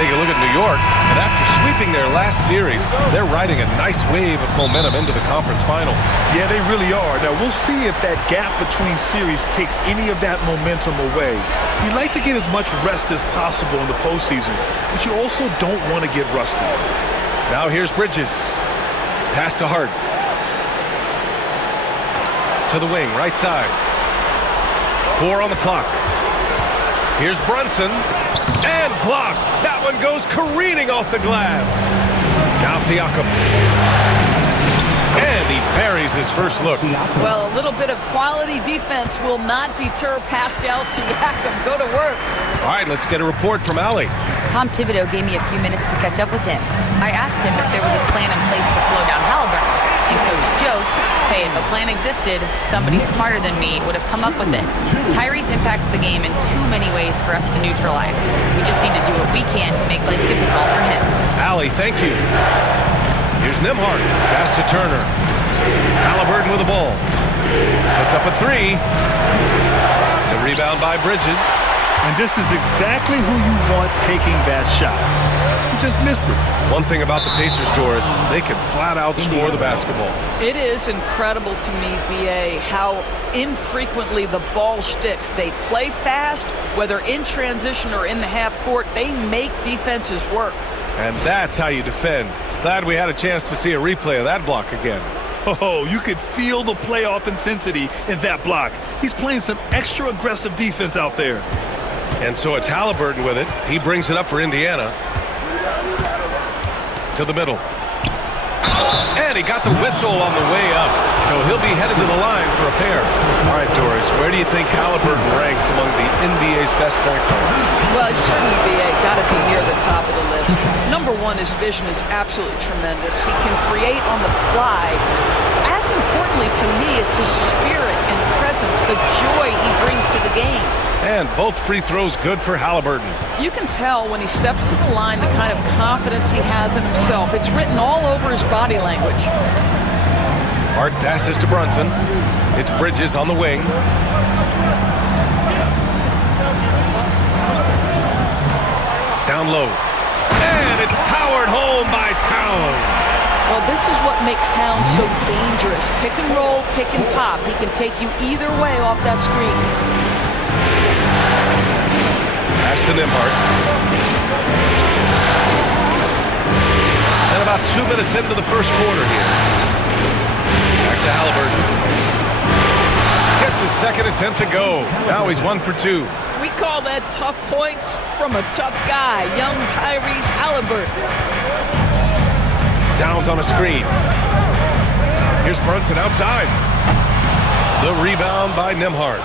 take a look at New York, and after sweeping their last series, they're riding a nice wave of momentum into the conference finals. Yeah, they really are. Now, we'll see if that gap between series takes any of that momentum away. You'd like to get as much rest as possible in the postseason, but you also don't want to get rusty. Now here's Bridges. Pass to Hart. To the wing, right side. 4 on the clock. Here's Brunson. And blocked. That one goes careening off the glass. Now Siakam. And he buries his first look. Well, a little bit of quality defense will not deter Pascal Siakam. Go to work. All right, let's get a report from Allie. Tom Thibodeau gave me a few minutes to catch up with him. I asked him if there was a plan in place to slow down Halliburton, and Coach joked, hey, if a plan existed, somebody smarter than me would have come up with it. Tyrese impacts the game in too many ways for us to neutralize. We just need to do what we can to make life difficult for him. Allie, thank you. Here's Nembhard. Pass to Turner. Halliburton with the ball. Puts up a 3. The rebound by Bridges. And this is exactly who you want taking that shot. You just missed it. One thing about the Pacers, Doris, they can flat out score the basketball. It is incredible to me, B.A., how infrequently the ball sticks. They play fast, whether in transition or in the half court. They make defenses work. And that's how you defend. Glad we had a chance to see a replay of that block again. Oh, you could feel the playoff intensity in that block. He's playing some extra aggressive defense out there. And so it's Halliburton with it. He brings it up for Indiana. To the middle. And he got the whistle on the way up. So he'll be headed to the line for a pair. All right, Doris, where do you think Halliburton ranks among the NBA's best point guards? Well, certainly, B.A., got to be near the top of the list. Number one, his vision is absolutely tremendous. He can create on the fly. As importantly to me, it's his spirit and presence, the joy he brings to the game. And both free throws good for Halliburton. You can tell when he steps to the line the kind of confidence he has in himself. It's written all over his body language. Hart passes to Brunson. It's Bridges on the wing. Down low. And it's powered home by Towns. Well, this is what makes Towns so dangerous. Pick and roll, pick and pop. He can take you either way off that screen. Pass to Nembhard. And about 2 minutes into the first quarter here. Back to Halliburton. Gets his second attempt to go. Now he's 1 for 2. We call that tough points from a tough guy, young Tyrese Halliburton. Downs on a screen. Here's Brunson outside. The rebound by Nembhard.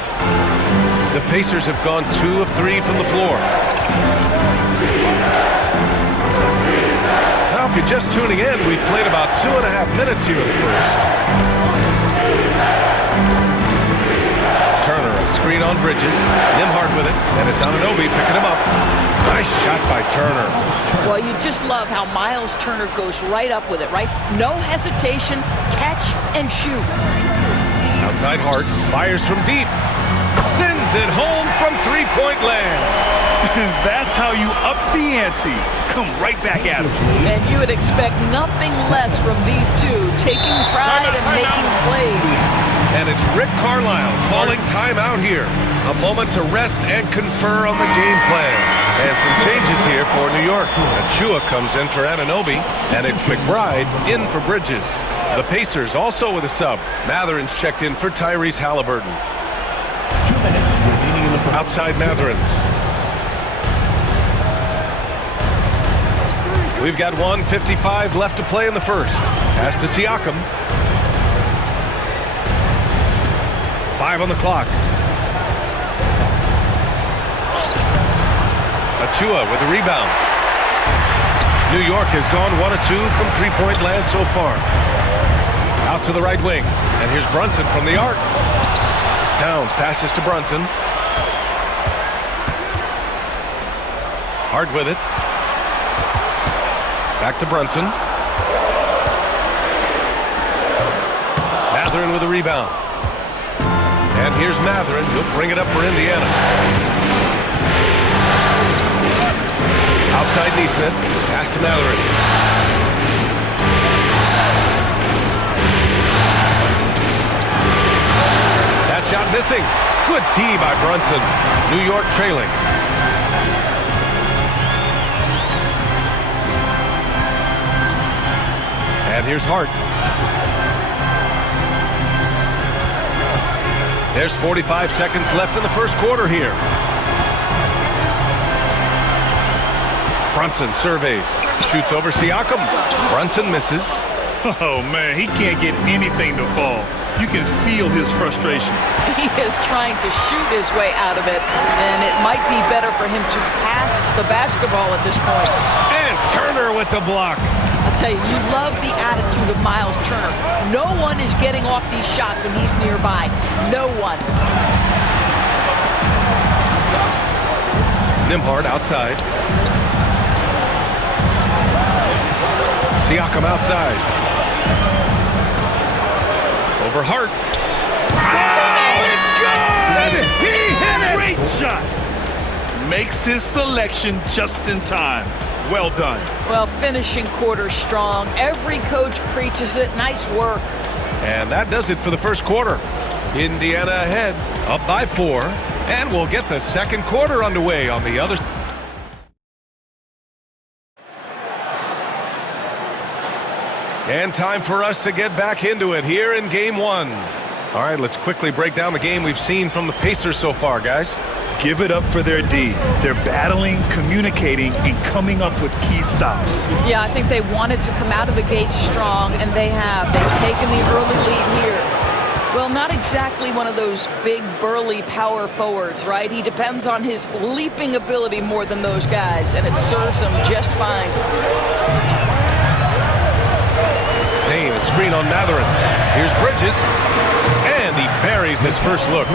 The Pacers have gone 2 of 3 from the floor. Now, if you're just tuning in, we've played about 2.5 minutes here in the first. Turner, a screen on Bridges. Nembhard with it, and it's Anunoby picking him up. Nice shot by Turner. Well, you just love how Miles Turner goes right up with it, right? No hesitation, catch and shoot. Outside Hart, fires from deep. Sends it home from three-point land. That's how you up the ante. Come right back at him. And you would expect nothing less from these two, taking pride and making plays. And it's Rick Carlisle calling timeout here. A moment to rest and confer on the game plan. And some changes here for New York. Achua comes in for Anunoby, and it's McBride in for Bridges. The Pacers also with a sub. Matherin's checked in for Tyrese Halliburton. 2 minutes remaining in the first. Outside Matherin. We've got 1:55 left to play in the first. Pass to Siakam. 5 on the clock. Achua with a rebound. New York has gone 1 of 2 from three-point land so far. Out to the right wing. And here's Brunson from the arc. Towns passes to Brunson. Hart with it. Back to Brunson. Matherin with a rebound. And here's Matherin. He'll bring it up for Indiana. Outside Neesmith. Pass to Mallory. That shot missing. Good D by Brunson. New York trailing. And here's Hart. There's 45 seconds left in the first quarter here. Brunson surveys. Shoots over Siakam. Brunson misses. Oh, man, he can't get anything to fall. You can feel his frustration. He is trying to shoot his way out of it, and it might be better for him to pass the basketball at this point. And Turner with the block. I'll tell you, you love the attitude of Miles Turner. No one is getting off these shots when he's nearby. No one. Nembhard outside. Siakam outside. Over Hart. Oh, it's good! He hit it! Great shot. Makes his selection just in time. Well done. Well, finishing quarter strong. Every coach preaches it. Nice work. And that does it for the first quarter. Indiana ahead, up by 4. And we'll get the second quarter underway on the other side. And time for us to get back into it here in Game 1. All right, let's quickly break down the game we've seen from the Pacers so far, guys. Give it up for their D. They're battling, communicating, and coming up with key stops. Yeah, I think they wanted to come out of the gate strong, and they have. They've taken the early lead here. Well, not exactly one of those big, burly power forwards, right? He depends on his leaping ability more than those guys, and it serves him just fine. Payne, a screen on Matherin. Here's Bridges. And he buries his first look.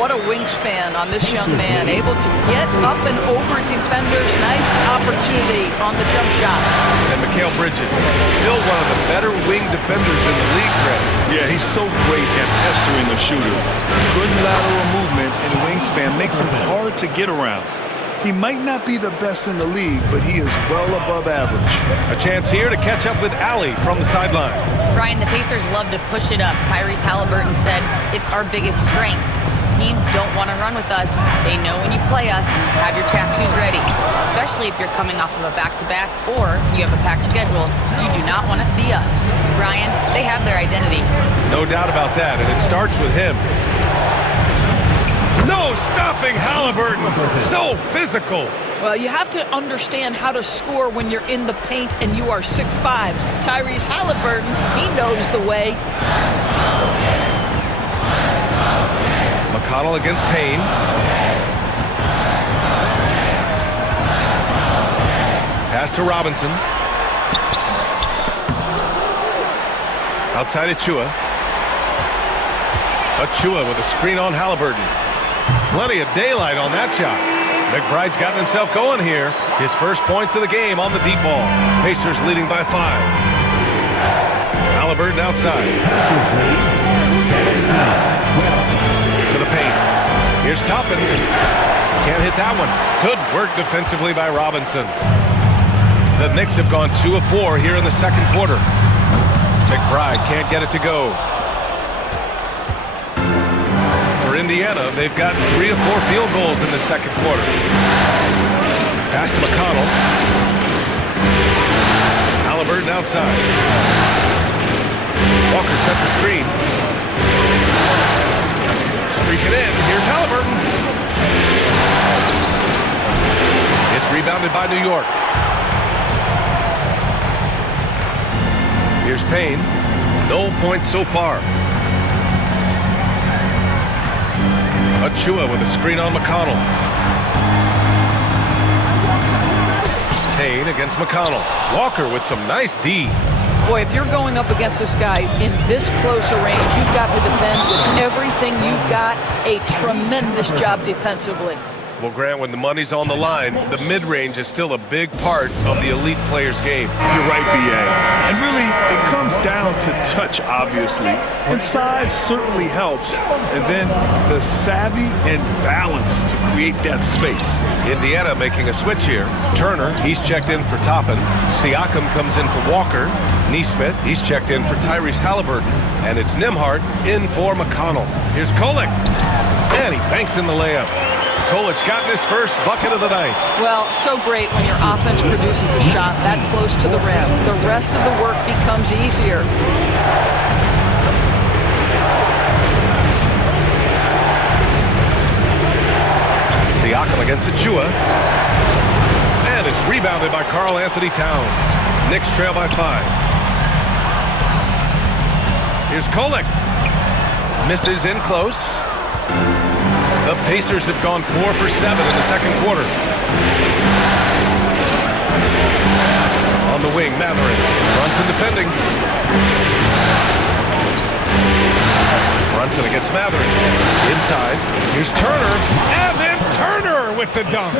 What a wingspan on this young man. Able to get up and over defenders. Nice opportunity on the jump shot. And Mikal Bridges, still one of the better wing defenders in the league, Greg. Yeah, he's so great at pestering the shooter. Good lateral movement and wingspan makes him hard to get around. He might not be the best in the league, but he is well above average. A chance here to catch up with Allie from the sideline. Brian, the Pacers love to push it up. Tyrese Halliburton said, "It's our biggest strength. Teams don't want to run with us. They know when you play us, have your track shoes ready. Especially if you're coming off of a back-to-back or you have a packed schedule. You do not want to see us." Brian, they have their identity. No doubt about that, and it starts with him. No stopping Halliburton. So physical. Well, you have to understand how to score when you're in the paint and you are 6'5". Tyrese Halliburton, he knows the way. McConnell against Payne. Pass to Robinson. Outside Achua. Achua with a screen on Halliburton. Plenty of daylight on that shot. McBride's gotten himself going here. His first points of the game on the deep ball. Pacers leading by 5. Halliburton outside. To the paint. Here's Toppin. Can't hit that one. Good work defensively by Robinson. The Knicks have gone 2 of 4 here in the second quarter. McBride can't get it to go. For Indiana, they've gotten 3 of 4 field goals in the second quarter. Pass to McConnell. Halliburton outside. Walker sets a screen. Streaking in. Here's Halliburton. It's rebounded by New York. Here's Payne. No points so far. Achua with a screen on McConnell. Payne against McConnell. Walker with some nice D. Boy, if you're going up against this guy in this close a range, you've got to defend with everything you've got. A tremendous job defensively. Well, Grant, when the money's on the line, the mid-range is still a big part of the elite player's game. You're right, B.A. And really, it comes down to touch, obviously. And size certainly helps. And then the savvy and balance to create that space. Indiana making a switch here. Turner, he's checked in for Toppin. Siakam comes in for Walker. Nesmith, he's checked in for Tyrese Halliburton. And it's Nembhard in for McConnell. Here's Kolek. And he banks in the layup. Kolec's gotten his first bucket of the night. Well, so great when your offense produces a shot that close to the rim. The rest of the work becomes easier. Siakam against Achua. And it's rebounded by Karl Anthony Towns. Knicks trail by 5. Here's Kolek. Misses in close. The Pacers have gone 4 for 7 in the second quarter. On the wing, Matherin. Brunson defending. Brunson against Matherin. Inside. Here's Turner. And then Turner with the dunk.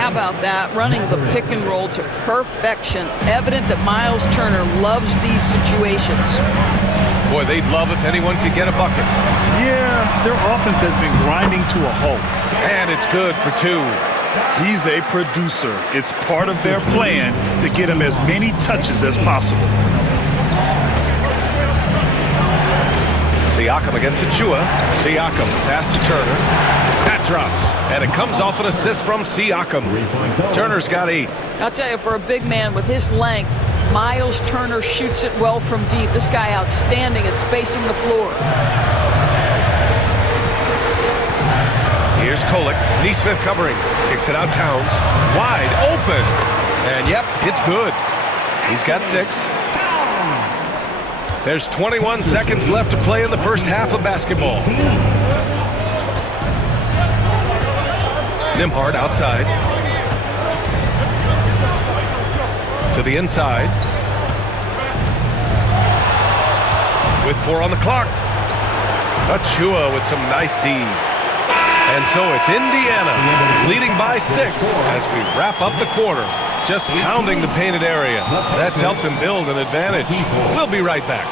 How about that? Running the pick and roll to perfection. Evident that Miles Turner loves these situations. Boy, they'd love if anyone could get a bucket. Yeah, their offense has been grinding to a halt. And it's good for 2. He's a producer. It's part of their plan to get him as many touches as possible. Siakam against Achua. Siakam, pass to Turner. That drops, and it comes off an assist from Siakam. Turner's got 8. I'll tell you, for a big man with his length, Miles Turner shoots it well from deep. This guy outstanding at spacing the floor. Here's Kolek. Nesmith covering. Kicks it out Towns. Wide open. And yep, it's good. He's got 6. There's 21 seconds left to play in the first half of basketball. Nembhard outside. To the inside. With 4 on the clock. Achua with some nice D. And so it's Indiana leading by 6 as we wrap up the quarter. Just pounding the painted area. That's helped them build an advantage. We'll be right back.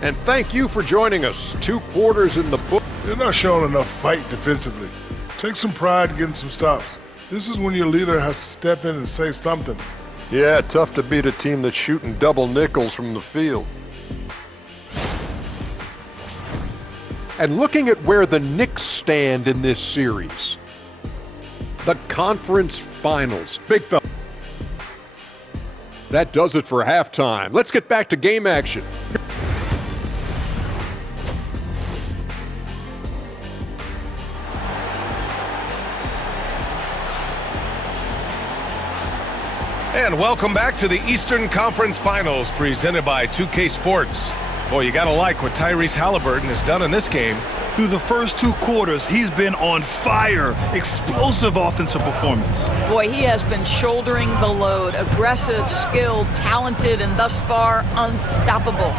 And thank you for joining us. 2 quarters in the book. They're not showing enough fight defensively. Take some pride getting some stops. This is when your leader has to step in and say something. Yeah, tough to beat a team that's shooting double nickels from the field. And looking at where the Knicks stand in this series. The conference finals. Big fella. That does it for halftime. Let's get back to game action. And welcome back to the Eastern Conference Finals presented by 2K Sports. Boy, you gotta like what Tyrese Halliburton has done in this game. Through the first 2 quarters, he's been on fire. Explosive offensive performance. Boy, he has been shouldering the load. Aggressive, skilled, talented, and thus far, unstoppable.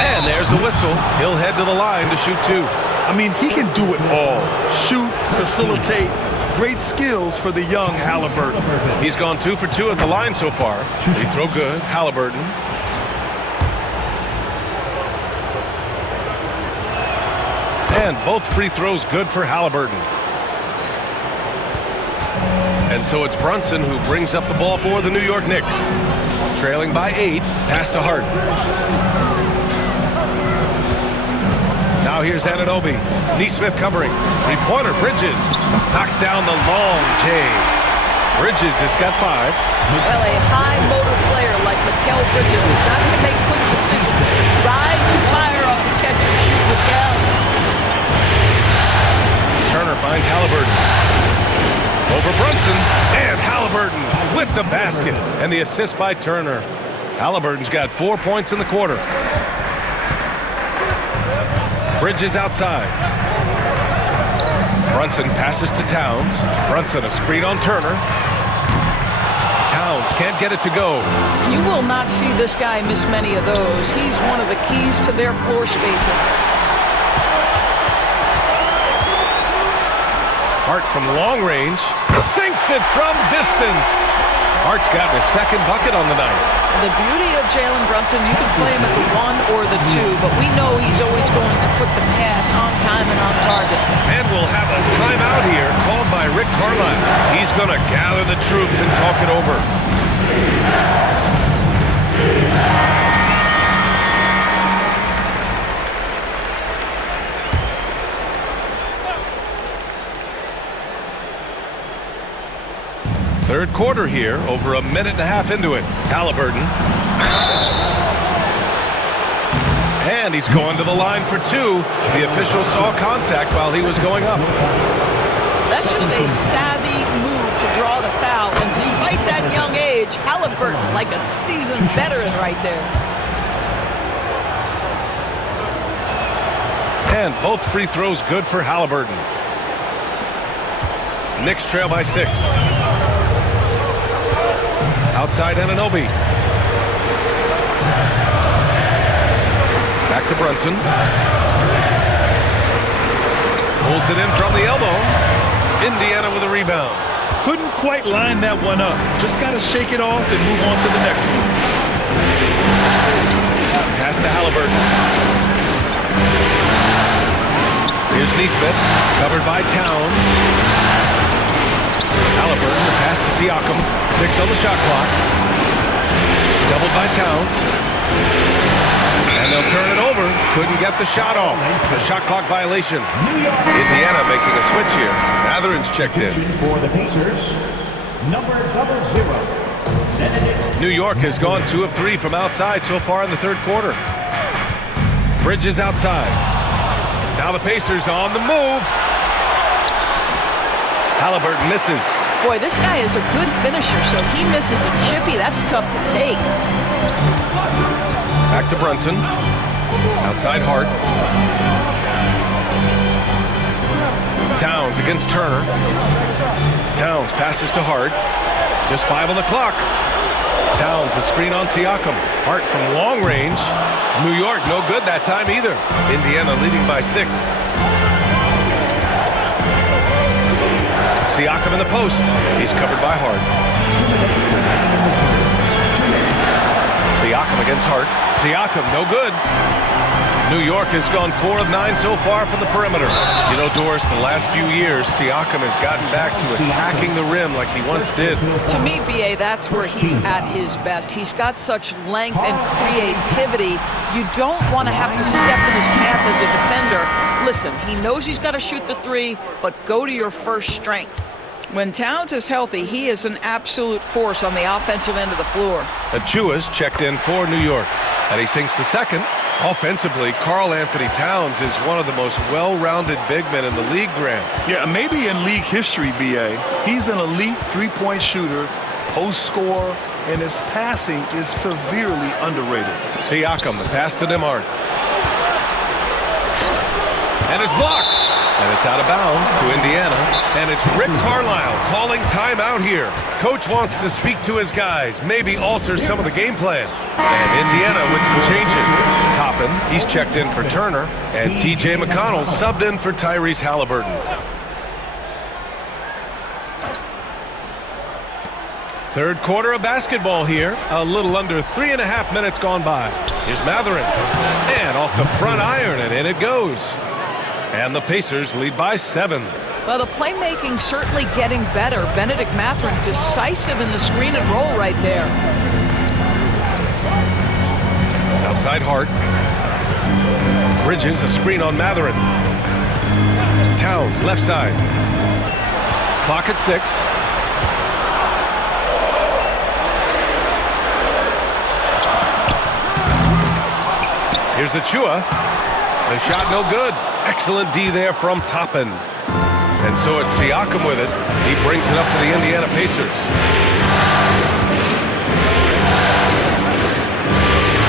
And there's a whistle. He'll head to the line to shoot 2. I mean, he can do it all. Shoot, facilitate. Great skills for the young Halliburton. He's gone 2 for 2 at the line so far. Free throw good. Halliburton. And both free throws good for Halliburton. And so it's Brunson who brings up the ball for the New York Knicks. Trailing by 8. Pass to Hart. Now here's Anunoby. Nesmith covering. 3-pointer. Bridges knocks down the long J. Bridges has got 5. Well, a high motor player like Mikal Bridges has got to make quick decisions. Rise and fire off the catch and shoot Mikal. Turner finds Halliburton. Over Brunson. And Halliburton with the basket. And the assist by Turner. Halliburton's got 4 points in the quarter. Bridges outside. Brunson passes to Towns. Brunson, a screen on Turner. Towns can't get it to go. You will not see this guy miss many of those. He's one of the keys to their floor spacing. Hart from long range sinks it from distance. Hart's gotten his second bucket on the night. The beauty of Jalen Brunson, you can play him at the 1 or the 2, but we know he's always going to put the pass on time and on target. And we'll have a timeout here called by Rick Carlisle. He's going to gather the troops and talk it over. Third quarter here, over a minute and a half into it. Halliburton. And he's going to the line for 2. The official saw contact while he was going up. That's just a savvy move to draw the foul. And despite that young age, Halliburton, like a seasoned veteran right there. And both free throws good for Halliburton. Knicks trail by 6. Outside Anunoby. Back to Brunson. Pulls it in from the elbow. Indiana with a rebound. Couldn't quite line that one up. Just got to shake it off and move on to the next one. Pass to Halliburton. Here's Neesmith. Covered by Towns. Halliburton, the pass to Siakam. 6 on the shot clock. Doubled by Towns. And they'll turn it over. Couldn't get the shot off. A shot clock violation. Indiana making a switch here. Mathurin's checked in. For the Pacers, number 00. New York has gone 2 of 3 from outside so far in the third quarter. Bridges outside. Now the Pacers on the move. Halliburton misses. Boy, this guy is a good finisher, so he misses a chippy. That's tough to take. Back to Brunson. Outside Hart. Towns against Turner. Towns passes to Hart. Just 5 on the clock. Towns, a screen on Siakam. Hart from long range. New York, no good that time either. Indiana leading by 6. Siakam in the post. He's covered by Hart. Siakam against Hart. Siakam, no good. New York has gone 4 of 9 so far from the perimeter. You know, Doris, the last few years, Siakam has gotten back to attacking the rim like he once did. To me, BA, that's where he's at his best. He's got such length and creativity. You don't want to have to step in his path as a defender. Listen, he knows he's got to shoot the 3, but go to your first strength. When Towns is healthy, he is an absolute force on the offensive end of the floor. Achua's checked in for New York, and he sinks the second. Offensively, Karl Anthony Towns is one of the most well-rounded big men in the league, Graham. Yeah, maybe in league history, BA. He's an elite three-point shooter, post scorer, and his passing is severely underrated. Siakam, the pass to Demar. And it's blocked. And it's out of bounds to Indiana. And it's Rick Carlisle calling timeout here. Coach wants to speak to his guys, maybe alter some of the game plan. And Indiana with some changes. Toppin, he's checked in for Turner. And T.J. McConnell subbed in for Tyrese Halliburton. Third quarter of basketball here. A little under 3.5 minutes gone by. Here's Mathurin. And off the front iron, and in it goes. And the Pacers lead by 7. Well, the playmaking certainly getting better. Benedict Mathurin decisive in the screen and roll right there. Outside Hart. Bridges, a screen on Mathurin. Towns, left side. Clock at 6. Here's Achua. The shot no good. Excellent D there from Toppin. And so it's Siakam with it. He brings it up for the Indiana Pacers.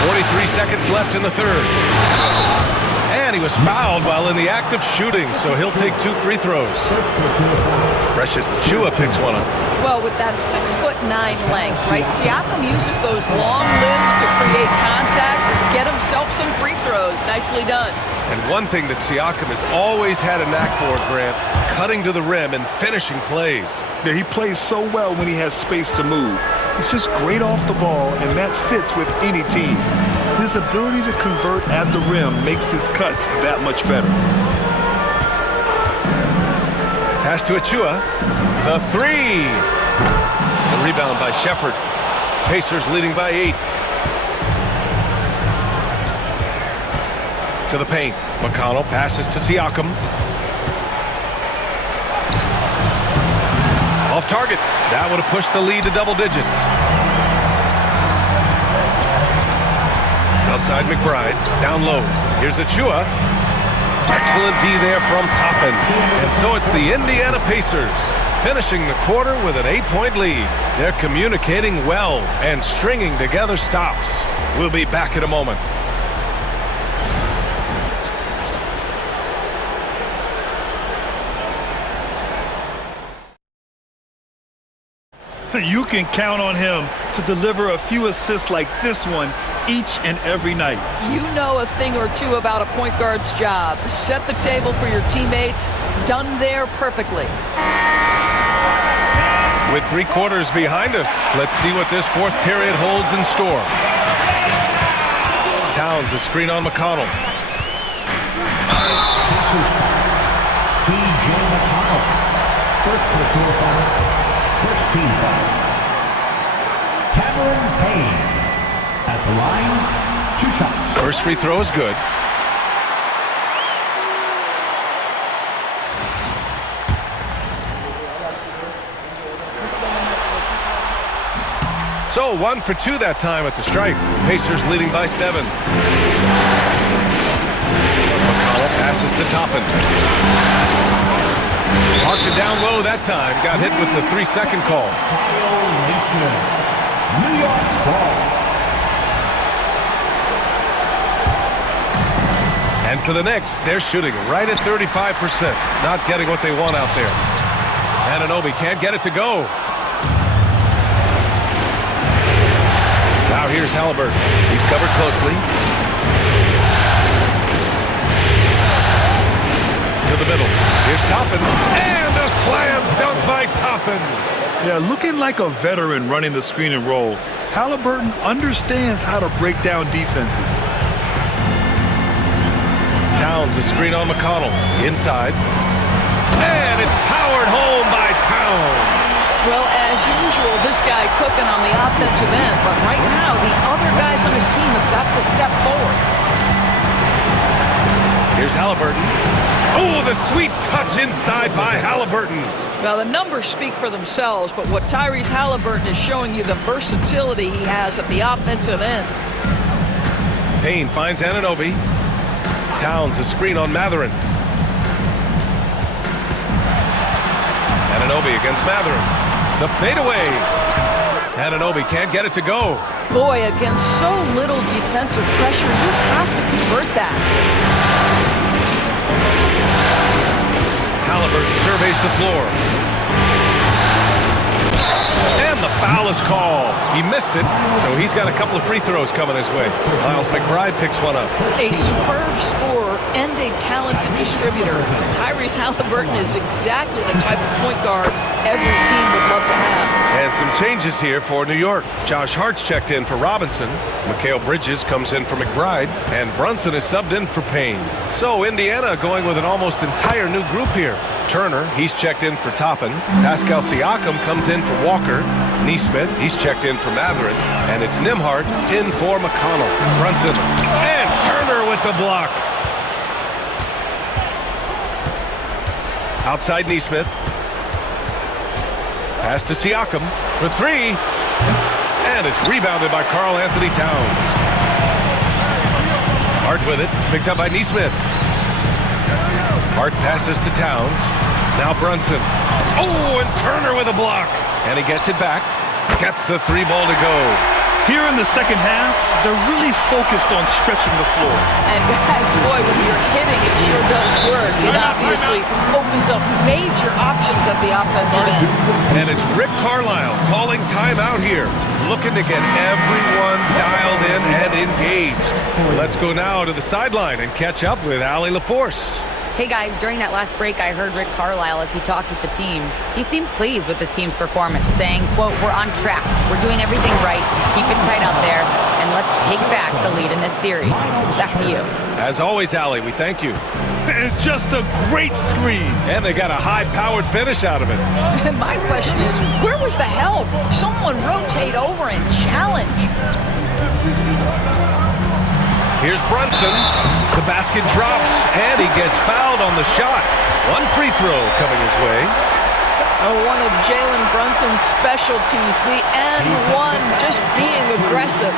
43 seconds left in the third. And he was fouled while in the act of shooting, so he'll take 2 free throws. Precious Achiuwa picks one up. Well, with that 6'9" length, right? Siakam uses those long limbs to create contact, get himself some free throws. Nicely done. And one thing that Siakam has always had a knack for, Grant, cutting to the rim and finishing plays. Yeah, he plays so well when he has space to move. He's just great off the ball, and that fits with any team. His ability to convert at the rim makes his cuts that much better. Pass to Achiuwa. The 3. The rebound by Shepherd. Pacers leading by 8. To the paint. McConnell passes to Siakam. Off target. That would have pushed the lead to double digits. Outside McBride. Down low. Here's Achiuwa. Excellent D there from Toppin. And so it's the Indiana Pacers finishing the quarter with an 8-point lead. They're communicating well and stringing together stops. We'll be back in a moment. You can count on him to deliver a few assists like this one each and every night. You know a thing or two about a point guard's job. Set the table for your teammates. Done there perfectly. With 3 quarters behind us, let's see what this 4th period holds in store. Towns, a screen on McConnell. T.J. McConnell. First personal foul. First team foul. Cameron Payne at the line. 2 shots. First free throw is good. So 1 for 2 that time at the stripe. Pacers leading by 7. McConnell passes to Toppin. Marked it down low that time. Got hit with the 3-second call. New York ball. And for the Knicks, they're shooting right at 35%. Not getting what they want out there. Anunoby can't get it to go. Now here's Halliburton. He's covered closely. To the middle. Here's Toppin. And a slam dunk by Toppin. Yeah, looking like a veteran running the screen and roll. Halliburton understands how to break down defenses. Towns, a screen on McConnell. Inside. And it's powered home by Towns. Well, as usual, this guy cooking on the offensive end. But right now, the other guys on his team have got to step forward. Here's Halliburton. Oh, the sweet touch inside by Halliburton. Well, the numbers speak for themselves, but what Tyrese Halliburton is showing you the versatility he has at the offensive end. Payne finds Anunoby. Towns, a screen on Mathurin. Anunoby against Mathurin. The fadeaway. Anunoby can't get it to go. Boy, against so little defensive pressure, you have to convert that. Halliburton surveys the floor. And the foul is called. He missed it, so he's got a couple of free throws coming his way. Miles McBride picks one up. A superb scorer and a talented distributor. Tyrese Halliburton is exactly the type of point guard every team would love to have. And some changes here for New York. Josh Hart's checked in for Robinson. Mikal Bridges comes in for McBride. And Brunson is subbed in for Payne. So Indiana going with an almost entire new group here. Turner, he's checked in for Toppin. Pascal Siakam comes in for Walker. Nesmith, he's checked in for Mathurin. And it's Nembhard in for McConnell. Brunson and Turner with the block. Outside Nesmith. Pass to Siakam for 3. And it's rebounded by Karl Anthony Towns. Hart with it, picked up by Nesmith. Hart passes to Towns. Now Brunson. Oh, and Turner with a block. And he gets it back. Gets the 3 ball to go. Here in the second half, they're really focused on stretching the floor. And guys, boy, when you're hitting, it sure does work. It obviously opens up major options at the offensive end. And it's Rick Carlisle calling timeout here, looking to get everyone dialed in and engaged. Let's go now to the sideline and catch up with Allie LaForce. Hey guys, during that last break, I heard Rick Carlisle as he talked with the team. He seemed pleased with his team's performance, saying, quote, "We're on track. We're doing everything right. Keep it tight out there, and let's take back the lead in this series." Back to you. As always, Allie, we thank you. It's just a great screen. And they got a high-powered finish out of it. And my question is, where was the help? Someone rotate over and challenge. Here's Brunson. The basket drops, and he gets fouled on the shot. One free throw coming his way. One of Jalen Brunson's specialties, the and one, just being aggressive.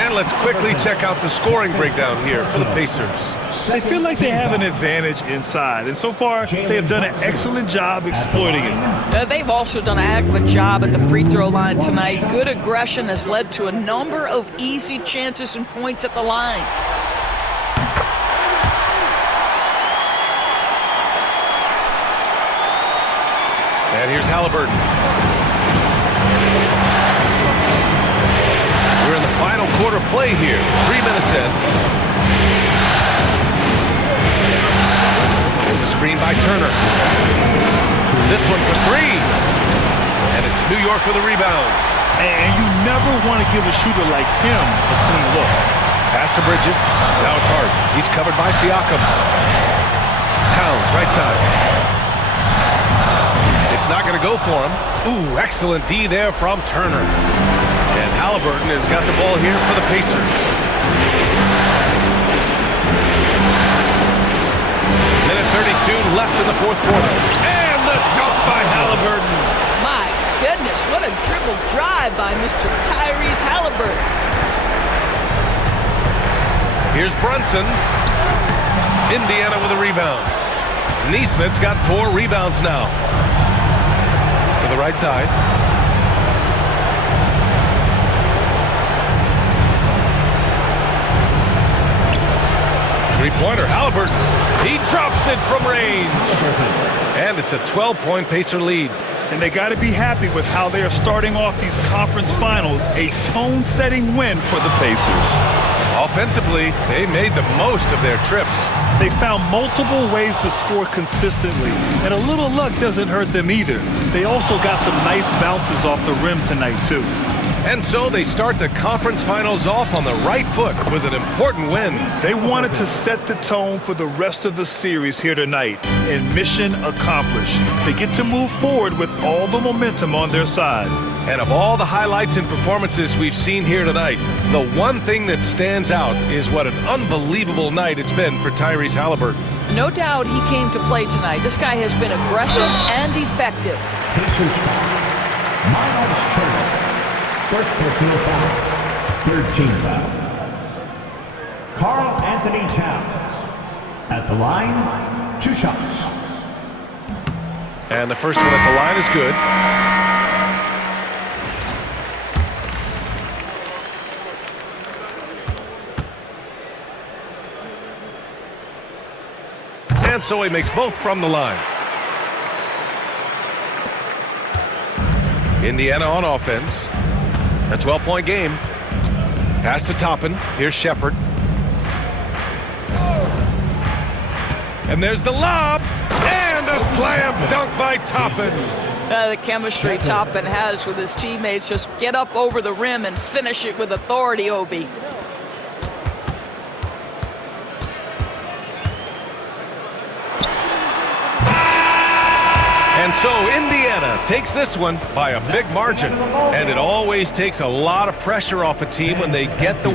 And let's quickly check out the scoring breakdown here for the Pacers. They feel like they have an advantage inside, and so far they have done an excellent job exploiting it. They've also done a heck of a job at the free throw line tonight. Good aggression has led to a number of easy chances and points at the line. And here's Halliburton. We're in the final quarter play here. 3 minutes in. There's a screen by Turner. This one for three. And it's New York with a rebound. And you never want to give a shooter like him a clean look. Pass to Bridges. Now it's Hart. He's covered by Siakam. Towns, right side. It's not going to go for him. Ooh, excellent D there from Turner. And Halliburton has got the ball here for the Pacers. Minute 32 left in the fourth quarter. And the dunk by Halliburton. My goodness, what a dribble drive by Mr. Tyrese Halliburton. Here's Brunson. Indiana with a rebound. Neesmith's got 4 rebounds now. To the right side. Three-pointer, Halliburton. He drops it from range. And it's a 12-point Pacer lead. And they got to be happy with how they are starting off these conference finals. A tone-setting win for the Pacers. Offensively, they made the most of their trips. They found multiple ways to score consistently, and a little luck doesn't hurt them either. They also got some nice bounces off the rim tonight, too. And so they start the conference finals off on the right foot with an important win. They wanted to set the tone for the rest of the series here tonight, and mission accomplished. They get to move forward with all the momentum on their side. And of all the highlights and performances we've seen here tonight, the one thing that stands out is what an unbelievable night it's been for Tyrese Halliburton. No doubt he came to play tonight. This guy has been aggressive and effective. Pacers foul. Miles Turner. First personal foul. Third team foul. Karl Anthony Towns. At the line, 2 shots. And the first one at the line is good. And so he makes both from the line. Indiana on offense. A 12-point game. Pass to Toppin. Here's Shepherd. And there's the lob. And a slam dunk by Toppin. The chemistry Toppin has with his teammates. Just get up over the rim and finish it with authority, Obi. And so Indiana takes this one by a big margin. And it always takes a lot of pressure off a team when they get the